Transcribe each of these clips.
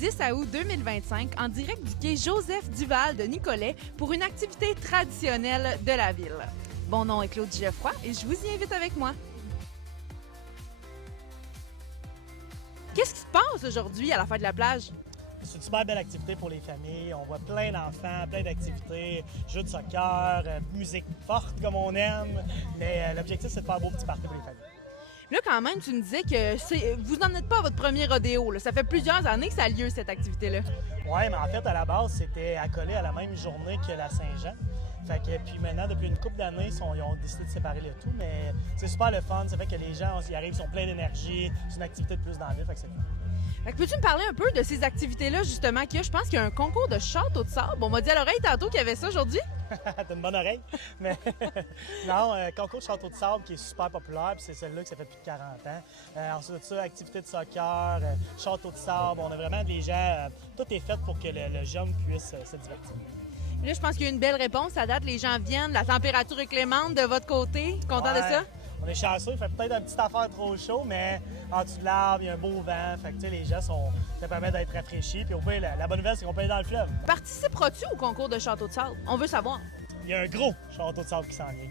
10 août 2025 en direct du quai Joseph-Duval de Nicolet pour une activité traditionnelle de la ville. Mon nom est Claude Geoffroy et je vous y invite avec moi. Qu'est-ce qui se passe aujourd'hui à la fête de la plage? C'est une super belle activité pour les familles. On voit plein d'enfants, plein d'activités, jeux de soccer, musique forte comme on aime. Mais l'objectif, c'est de faire un beau petit party pour les familles. Là, quand même, tu me disais que vous n'en êtes pas à votre premier rodéo. Là. Ça fait plusieurs années que ça a lieu, cette activité-là. Oui, mais en fait, à la base, c'était accolé à la même journée que la Saint-Jean. Fait que, puis maintenant, depuis une couple d'années, ils ont décidé de séparer le tout. Mais c'est super le fun. Ça fait que les gens y arrivent, ils sont pleins d'énergie. C'est une activité de plus dans la ville, fait que c'est fun. Fait que peux-tu me parler un peu de ces activités-là, justement, qu'il y a? Je pense qu'il y a un concours de château de sable. On m'a dit à l'oreille tantôt qu'il y avait ça aujourd'hui. T'as une bonne oreille. Mais non, concours de château de sable qui est super populaire, puis c'est celle-là que ça fait plus de 40 ans. Ensuite de ça, activité de soccer, château de sable. On a vraiment des gens. Tout est fait pour que le jeune puisse se divertir. Là, je pense qu'il y a une belle réponse. À date, les gens viennent. La température est clémente de votre côté. Content de ça? On est chanceux. Il fait peut-être une petite affaire trop chaud, mais en dessous de l'arbre, il y a un beau vent. Fait que, les gens ça permet d'être rafraîchis. Puis au pire, la bonne nouvelle, c'est qu'on peut aller dans le fleuve. Participeras-tu au concours de château de sable? On veut savoir. Il y a un gros château de sable qui s'en vient.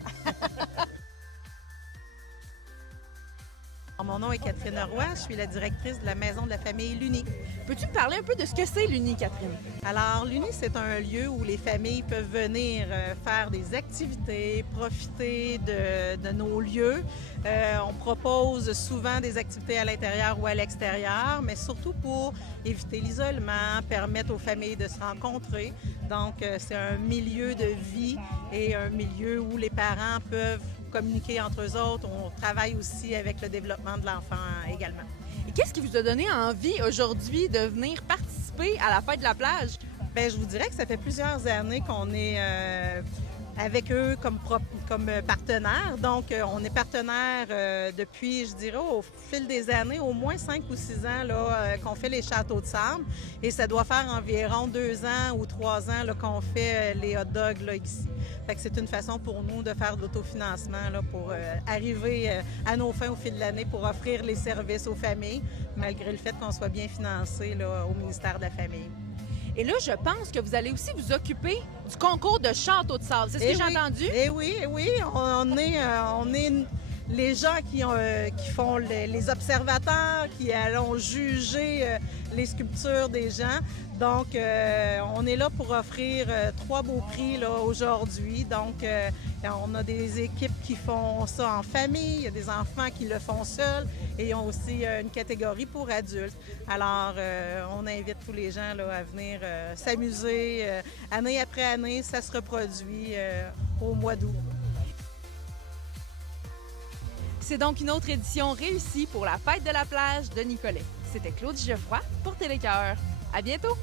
Mon nom est Catherine Roy, je suis la directrice de la Maison de la famille L'Uni. Peux-tu me parler un peu de ce que c'est l'Uni, Catherine? Alors, l'Uni, c'est un lieu où les familles peuvent venir faire des activités, profiter de nos lieux. On propose souvent des activités à l'intérieur ou à l'extérieur, mais surtout pour éviter l'isolement, permettre aux familles de se rencontrer. Donc, c'est un milieu de vie et un milieu où les parents peuvent communiquer entre eux autres. On travaille aussi avec le développement de l'enfant également. Et qu'est-ce qui vous a donné envie aujourd'hui de venir participer à la fête de la plage? Bien, je vous dirais que ça fait plusieurs années qu'on est avec eux comme partenaires. Donc, on est partenaires depuis, je dirais, au fil des années, au moins 5 ou 6 ans là, qu'on fait les châteaux de sable. Et ça doit faire environ 2 ans ou 3 ans là, qu'on fait les hot dogs là, ici. Fait que c'est une façon pour nous de faire de l'autofinancement là, pour arriver à nos fins au fil de l'année pour offrir les services aux familles, malgré le fait qu'on soit bien financé là, au ministère de la Famille. Et là, je pense que vous allez aussi vous occuper du concours de château de sable. C'est ce que j'ai entendu? Eh oui, on est les gens qui font les observateurs, qui allons juger les sculptures des gens. Donc, on est là pour offrir 3 beaux prix là, aujourd'hui. Donc, on a des équipes qui font ça en famille, il y a des enfants qui le font seuls et ils ont aussi une catégorie pour adultes. Alors, on invite tous les gens là, à venir s'amuser. Année après année, ça se reproduit au mois d'août. C'est donc une autre édition réussie pour la fête de la plage de Nicolet. C'était Claude Geoffroy pour Télécœur. À bientôt!